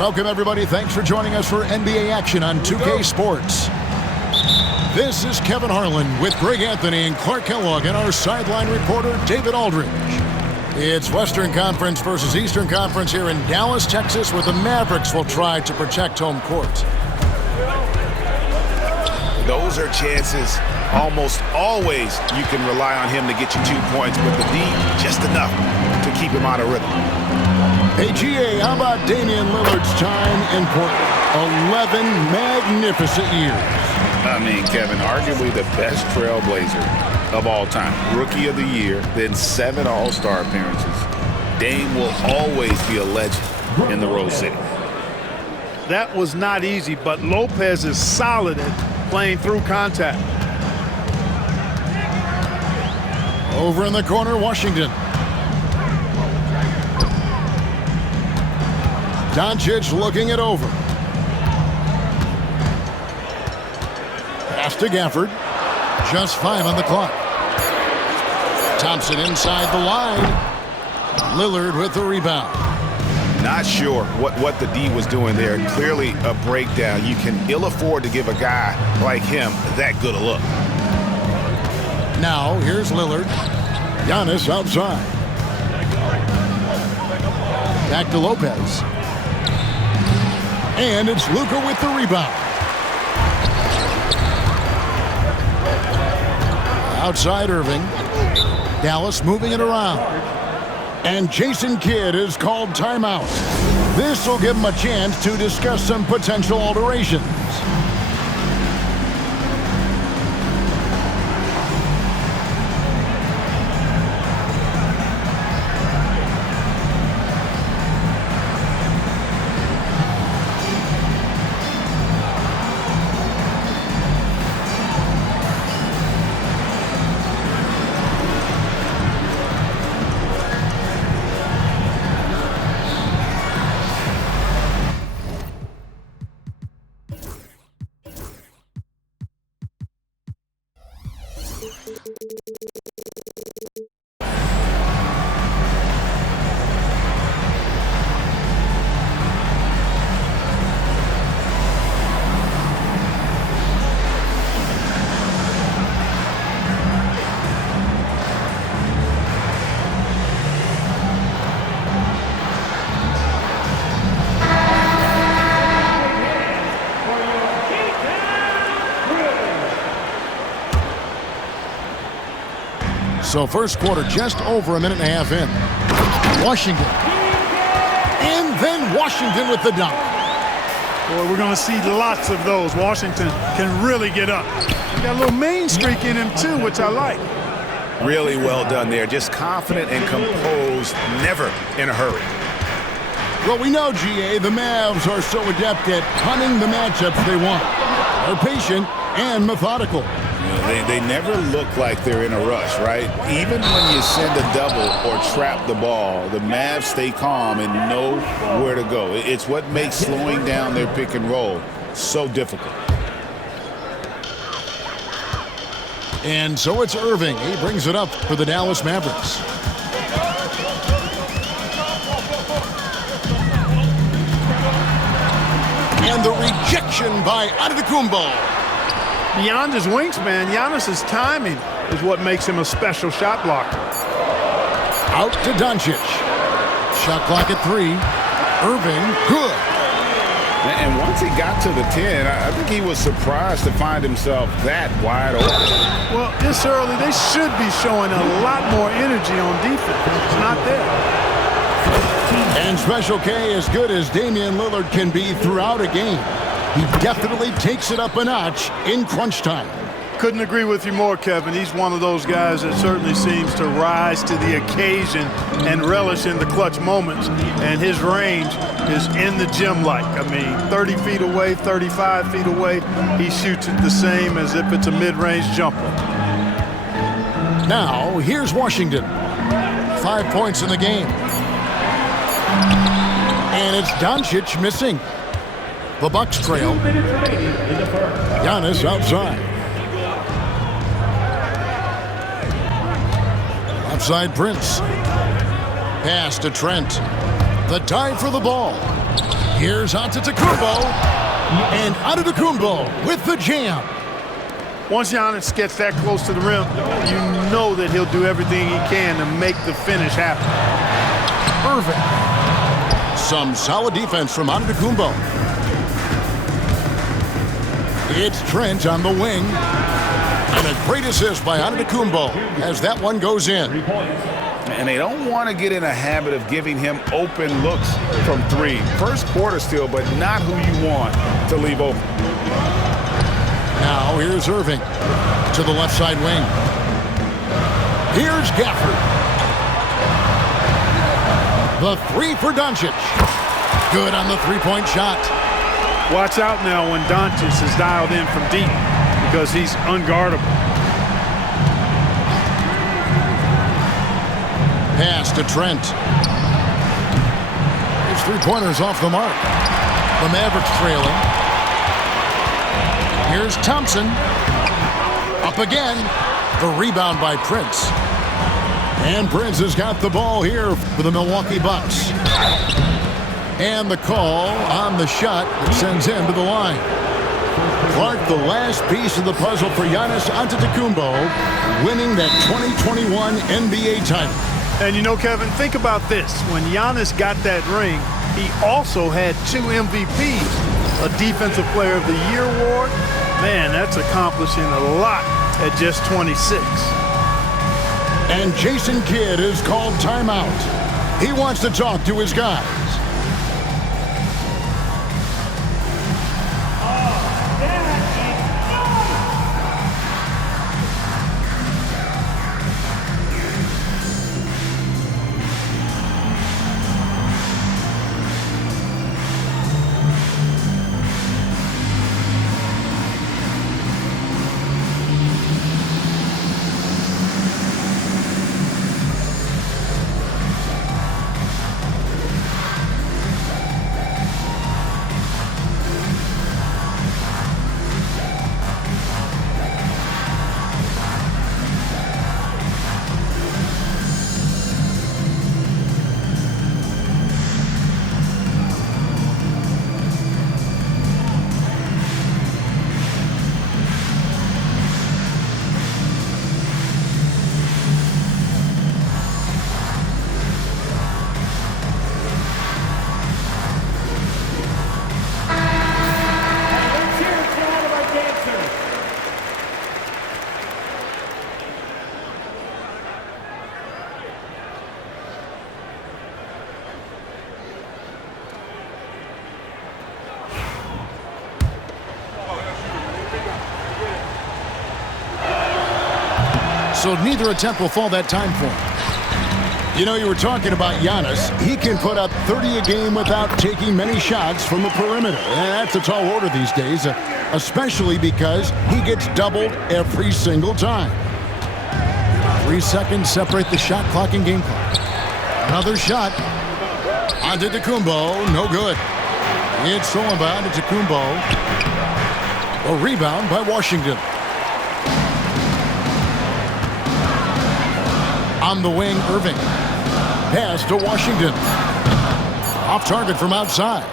Welcome, everybody. Thanks for joining us for NBA action on 2K Sports. This is Kevin Harlan with Greg Anthony and Clark Kellogg and our sideline reporter, David Aldridge. It's Western Conference versus Eastern Conference here in Dallas, Texas, where the Mavericks will try to protect home court. Those are chances almost always you can rely on him to get you 2 points, but the D, just enough to keep him out of rhythm. Hey, GA, how about Damian Lillard's time in Portland? 11 magnificent years. I mean, Kevin, arguably the best trailblazer of all time. Rookie of the year, then 7 All-Star appearances. Dame will always be a legend in the Rose City. That was not easy, but Lopez is solid at playing through contact. Over in the corner, Washington. Doncic looking it over. Pass to Gafford. Just 5 on the clock. Thompson inside the line. Lillard with the rebound. Not sure what the D was doing there. Clearly a breakdown. You can ill afford to give a guy like him that good a look. Now, here's Lillard. Giannis outside. Back to Lopez. And it's Luka with the rebound. Outside Irving. Dallas moving it around. And Jason Kidd is called timeout. This will give him a chance to discuss some potential alterations. So first quarter just over a minute and a half in. Washington. And then Washington with the dunk. Boy, we're going to see lots of those. Washington can really get up. He got a little main streak in him too, which I like. Really well done there. Just confident and composed, never in a hurry. Well, we know, GA, the Mavs are so adept at hunting the matchups they want. They're patient and methodical. They never look like they're in a rush, right? Even when you send a double or trap the ball, the Mavs stay calm and know where to go. It's what makes slowing down their pick and roll so difficult. And so it's Irving. He brings it up for the Dallas Mavericks. And the rejection by Antetokounmpo. Beyond his wingspan, Giannis's timing is what makes him a special shot blocker. Out to Doncic. Shot clock at 3. Irving, good. And once he got to the 10, I think he was surprised to find himself that wide open. Well, this early, they should be showing a lot more energy on defense. It's not there. And Special K, as good as Damian Lillard can be throughout a game, he definitely takes it up a notch in crunch time. Couldn't agree with you more, Kevin. He's one of those guys that certainly seems to rise to the occasion and relish in the clutch moments. And his range is in the gym-like. I mean, 30 feet away, 35 feet away, he shoots it the same as if it's a mid-range jumper. Now, here's Washington. 5 points in the game. And it's Doncic missing. The Bucks trail. Giannis outside. Outside Prince. Pass to Trent. The dive for the ball. Here's Antetokounmpo. And Antetokounmpo with the jam. Once Giannis gets that close to the rim, you know that he'll do everything he can to make the finish happen. Irving. Some solid defense from Antetokounmpo. It's Trent on the wing. And a great assist by Antetokounmpo as that one goes in. And they don't want to get in a habit of giving him open looks from three. First quarter still, but not who you want to leave open. Now here's Irving to the left side wing. Here's Gafford. The three for Doncic. Good on the three-point shot. Watch out now when Doncic is dialed in from deep because he's unguardable. Pass to Trent. His three-pointers off the mark. The Mavericks trailing. Here's Thompson. Up again. The rebound by Prince. And Prince has got the ball here for the Milwaukee Bucks. And the call on the shot that sends him to the line. Clark, the last piece of the puzzle for Giannis Antetokounmpo, winning that 2021 NBA title. And you know, Kevin, think about this. When Giannis got that ring, he also had 2 MVPs. A Defensive Player of the Year award. Man, that's accomplishing a lot at just 26. And Jason Kidd has called timeout. He wants to talk to his guys. So neither attempt will fall that time for him. You know, you were talking about Giannis. He can put up 30 a game without taking many shots from the perimeter. And that's a tall order these days, especially because he gets doubled every single time. 3 seconds separate the shot clock and game clock. Another shot. Antetokounmpo, no good. It's stolen by Antetokounmpo. A rebound by Washington. On the wing, Irving. Pass to Washington. Off target from outside.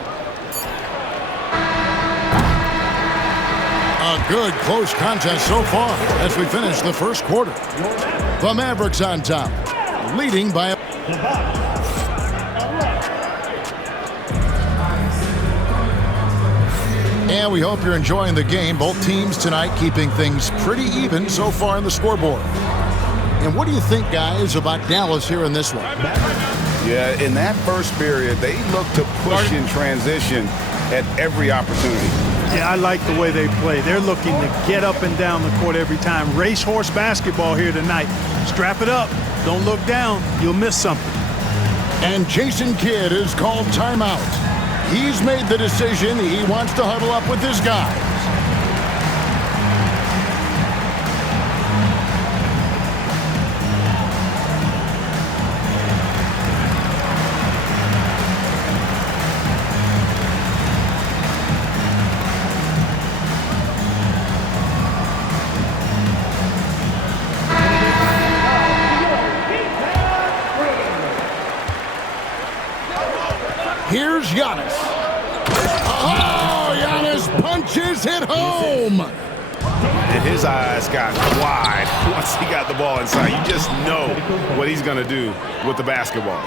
A good close contest so far as we finish the first quarter. The Mavericks on top, leading by a... And we hope you're enjoying the game. Both teams tonight keeping things pretty even so far in the scoreboard. And what do you think, guys, about Dallas here in this one? Yeah, in that first period, they look to push in transition at every opportunity. Yeah, I like the way they play. They're looking to get up and down the court every time. Racehorse basketball here tonight. Strap it up. Don't look down. You'll miss something. And Jason Kidd is called timeout. He's made the decision. He wants to huddle up with his guys. Here's Giannis. Oh, Giannis punches it home. And his eyes got wide once he got the ball inside. You just know what he's going to do with the basketball.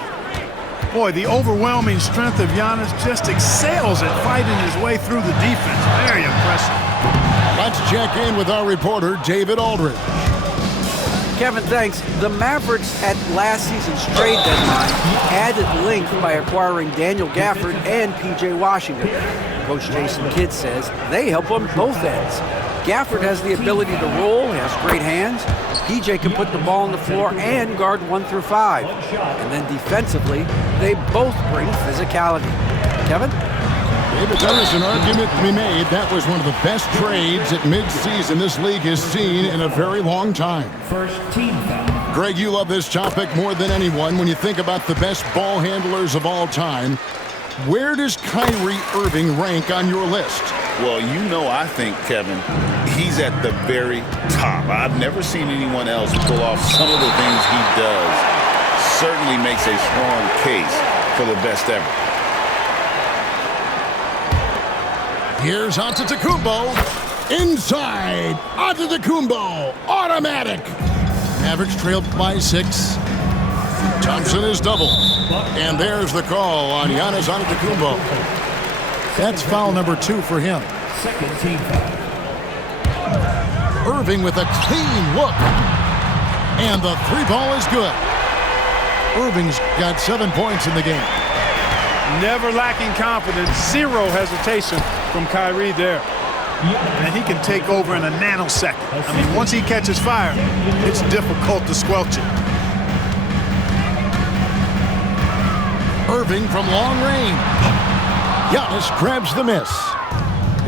Boy, the overwhelming strength of Giannis just excels at fighting his way through the defense. Very impressive. Let's check in with our reporter, David Aldridge. Kevin, thanks. The Mavericks at last season's trade deadline added length by acquiring Daniel Gafford and P.J. Washington. Coach Jason Kidd says they help on both ends. Gafford has the ability to roll, he has great hands. P.J. can put the ball on the floor and guard 1 through 5. And then defensively, they both bring physicality. Kevin? David, there is an argument to be made. That was one of the best trades at midseason this league has seen in a very long time. First team foul. Greg, you love this topic more than anyone. When you think about the best ball handlers of all time, where does Kyrie Irving rank on your list? Well, you know, I think, Kevin, he's at the very top. I've never seen anyone else pull off some of the things he does. Certainly makes a strong case for the best ever. Here's Antetokounmpo. Inside. Antetokounmpo. Automatic. Mavericks trailed by 6. Thompson is double. And there's the call on Giannis Antetokounmpo. That's foul number 2 for him. Second team foul. Irving with a clean look. And the 3 ball is good. Irving's got 7 points in the game. Never lacking confidence, zero hesitation from Kyrie there. And he can take over in a nanosecond. I mean, once he catches fire, it's difficult to squelch it. Irving from long range. Giannis grabs the miss.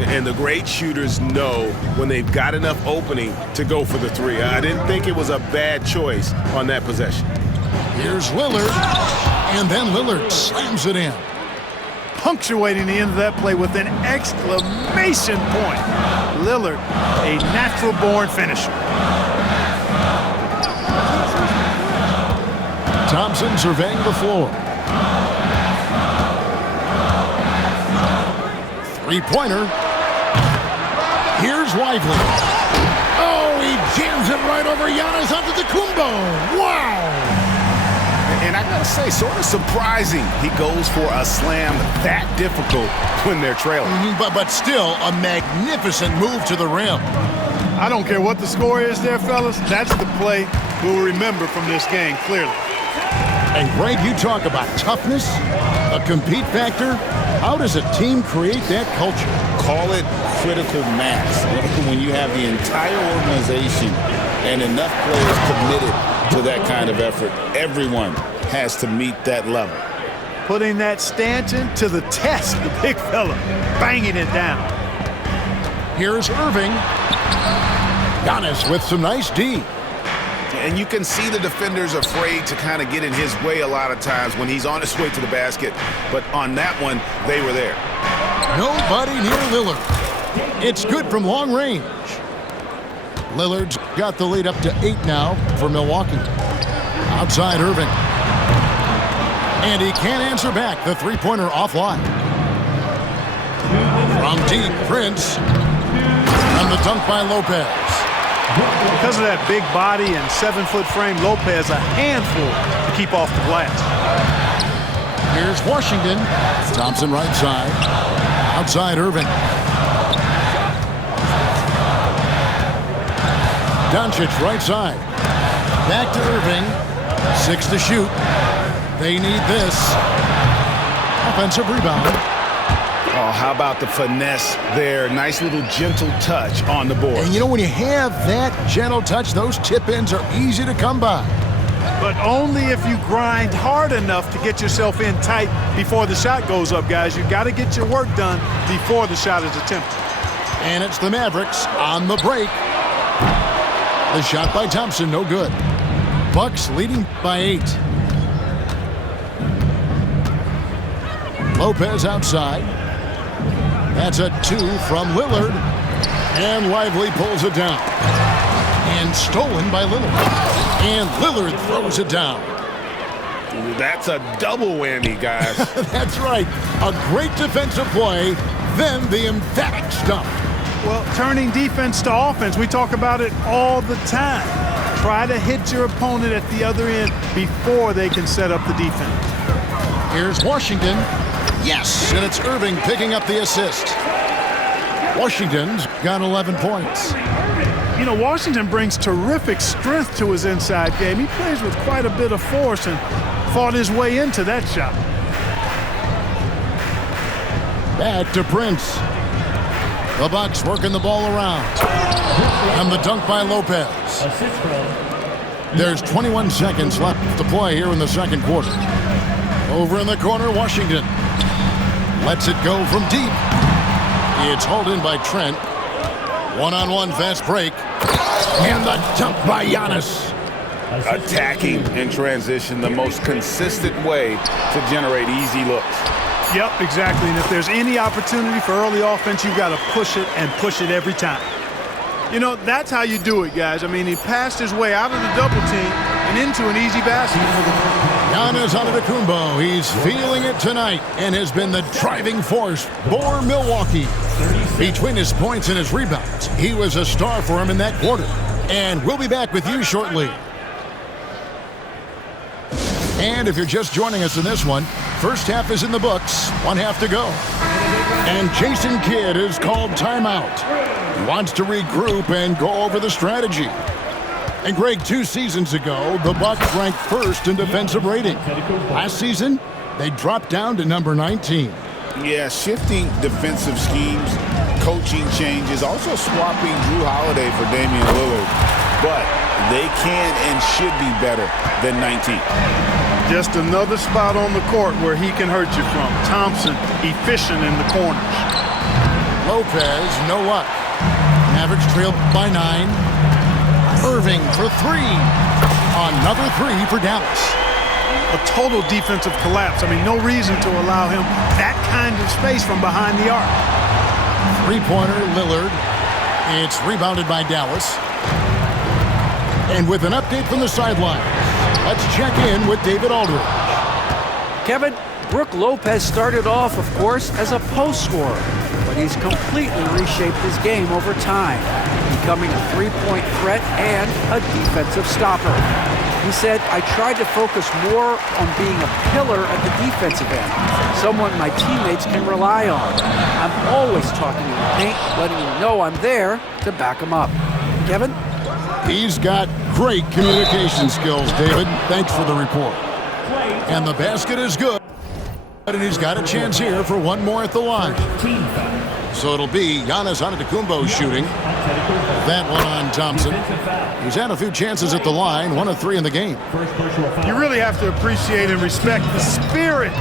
And the great shooters know when they've got enough opening to go for the 3. I didn't think it was a bad choice on that possession. Here's Lillard. And then Lillard slams it in. Punctuating the end of that play with an exclamation point. Lillard, a natural-born finisher. Thompson surveying the floor. 3-pointer. Here's Lively. Oh, he jams it right over Giannis Antetokounmpo. Wow! And I gotta say, sort of surprising he goes for a slam that difficult when they're trailing. But still, a magnificent move to the rim. I don't care what the score is there, fellas. That's the play we'll remember from this game, clearly. And Greg, you talk about toughness, a compete factor. How does a team create that culture? Call it critical mass. When you have the entire organization and enough players committed to that kind of effort, everyone has to meet that level. Putting that stanchion to the test, the big fella, banging it down. Here's Irving. Giannis with some nice D. And you can see the defenders afraid to kind of get in his way a lot of times when he's on his way to the basket. But on that one, they were there. Nobody near Lillard. It's good from long range. Lillard's got the lead up to 8 now for Milwaukee. Outside Irving. And he can't answer back. The 3-pointer offline. From deep, Prince. And the dunk by Lopez. Because of that big body and 7-foot frame, Lopez a handful to keep off the glass. Here's Washington. Thompson right side. Outside Irving. Doncic right side. Back to Irving. 6 to shoot. They need this. Offensive rebound. Oh, how about the finesse there? Nice little gentle touch on the board. And you know, when you have that gentle touch, those tip-ins are easy to come by. But only if you grind hard enough to get yourself in tight before the shot goes up, guys. You've got to get your work done before the shot is attempted. And it's the Mavericks on the break. The shot by Thompson, no good. Bucks leading by 8. Lopez outside. That's a 2 from Lillard. And Lively pulls it down. And stolen by Lillard. And Lillard throws it down. That's a double whammy, guys. That's right. A great defensive play, then the emphatic stuff. Well, turning defense to offense, we talk about it all the time. Try to hit your opponent at the other end before they can set up the defense. Here's Washington. Yes, and it's Irving picking up the assist. Washington's got 11 points. You know, Washington brings terrific strength to his inside game. He plays with quite a bit of force and fought his way into that shot. Back to Prince. The Bucks working the ball around. And the dunk by Lopez. Assist from There's 21 seconds left to play here in the second quarter. Over in the corner, Washington lets it go from deep. It's hauled in by Trent. One-on-one fast break. And the dunk by Giannis. Attacking in transition, the most consistent way to generate easy looks. Yep, exactly. And if there's any opportunity for early offense, you've got to push it and push it every time. You know, that's how you do it, guys. I mean, he passed his way out of the double team and into an easy basket. Giannis Antetokounmpo, he's feeling it tonight and has been the driving force for Milwaukee. Between his points and his rebounds, he was a star for him in that quarter. And we'll be back with you shortly. And if you're just joining us in this one, first half is in the books, one half to go. And Jason Kidd is called timeout. He wants to regroup and go over the strategy. And Greg, 2 seasons ago, the Bucks ranked first in defensive rating. Last season, they dropped down to number 19. Yeah, shifting defensive schemes, coaching changes, also swapping Drew Holiday for Damian Lillard. But they can and should be better than 19. Just another spot on the court where he can hurt you from. Thompson, efficient in the corners. Lopez, no luck. Mavericks trail by 9. Irving for 3. Another 3 for Dallas. A total defensive collapse. I mean, no reason to allow him that kind of space from behind the arc. Three-pointer, Lillard. It's rebounded by Dallas. And with an update from the sideline, let's check in with David Aldridge. Kevin, Brook Lopez started off, of course, as a post scorer, but he's completely reshaped his game over time, becoming a three-point threat and a defensive stopper. He said, I tried to focus more on being a pillar at the defensive end, someone my teammates can rely on. I'm always talking in the paint, letting them know I'm there to back them up. Kevin? He's got great communication skills, David. Thanks for the report. And the basket is good. And he's got a chance here for one more at the line. team foul. So it'll be Giannis Antetokounmpo shooting. That one on Thompson. He's had a few chances at the line, 1 of 3 in the game. First personal foul. You really have to appreciate and respect the spirit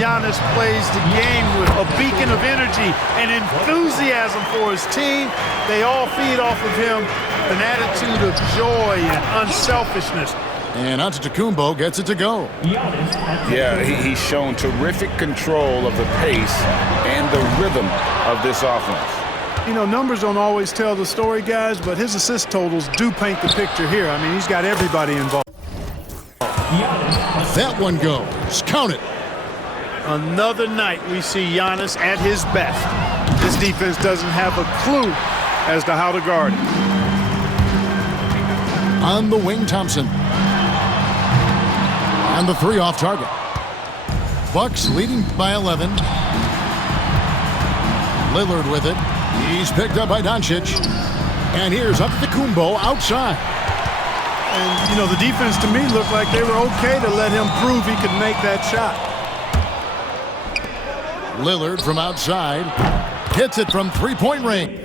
Giannis plays the game with. A beacon of energy and enthusiasm for his team. They all feed off of him. An attitude of joy and unselfishness. And Antetokounmpo gets it to go. Yeah, he's shown terrific control of the pace and the rhythm of this offense. You know, numbers don't always tell the story, guys, but his assist totals do paint the picture here. I mean, he's got everybody involved. That one goes. Count it. Another night we see Giannis at his best. This defense doesn't have a clue as to how to guard him. On the wing, Thompson. And the 3 off target. Bucks leading by 11. Lillard with it. He's picked up by Doncic. And here's Antetokounmpo outside. And, you know, the defense to me looked like they were okay to let him prove he could make that shot. Lillard from outside. Hits it from 3-point range.